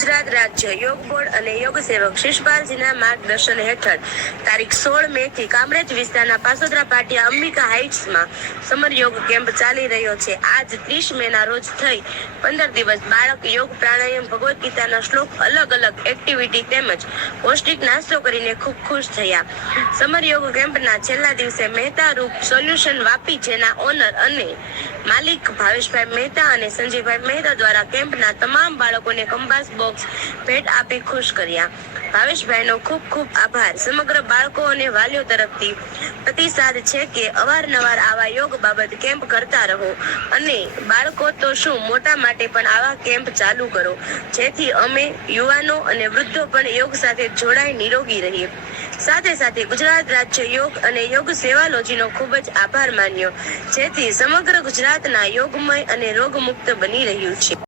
ગુજરાત રાજ્ય યોગ બોર્ડ અને યોગ સેવક શિષપાલજીના માર્ગદર્શન હેઠળ તારીખ સોળ મે થી કામરેજ વિસ્તારના પાસોદરા પાટિયા અંબિકા હાઇટ્સમાં સમર યોગ કેમ્પ ચાલી રહ્યો છે. આજ ત્રીસ મે ના રોજ થઈ પંદર દિવસ બાળક યોગ પ્રાણાયામ ભગવદ્ ગીતાના શ્લોક અલગ અલગ એક્ટિવિટી તેમજ પૌષ્ટિક નાસ્તો કરીને ખૂબ ખુશ થયા. સમર યોગ કેમ્પના છેલ્લા દિવસે મહેતા રૂપ સોલ્યુશન વાપી જેના ઓનર અને માલિક ભાવેશભાઈ મહેતા અને સંજયભાઈ મહેતા દ્વારા કેમ્પના તમામ બાળકોને કંપાસ બોક્સ ભેટ આપી ખુશ કર્યા. ભાવેશભાઈનો ખૂબ ખૂબ આભાર. સમગ્ર બાળકો અને વાલીઓ તરફથી પ્રતિસાદ છે કે અવારનવાર આવા યોગ બાબત કેમ્પ કરતા રહો અને બાળકો તો શું મોટા માટે પણ આવા કેમ્પ ચાલુ કરો, જેથી અમે યુવાનો અને વૃદ્ધો પણ યોગ સાથે જોડાઈ નિરોગી રહીએ. સાથે સાથે ગુજરાત રાજ્ય યોગ અને યોગ સેવાલોજીનો ખૂબ જ આભાર માન્યો, જેથી સમગ્ર ગુજરાતના યોગમય અને રોગમુક્ત બની રહ્યું છે.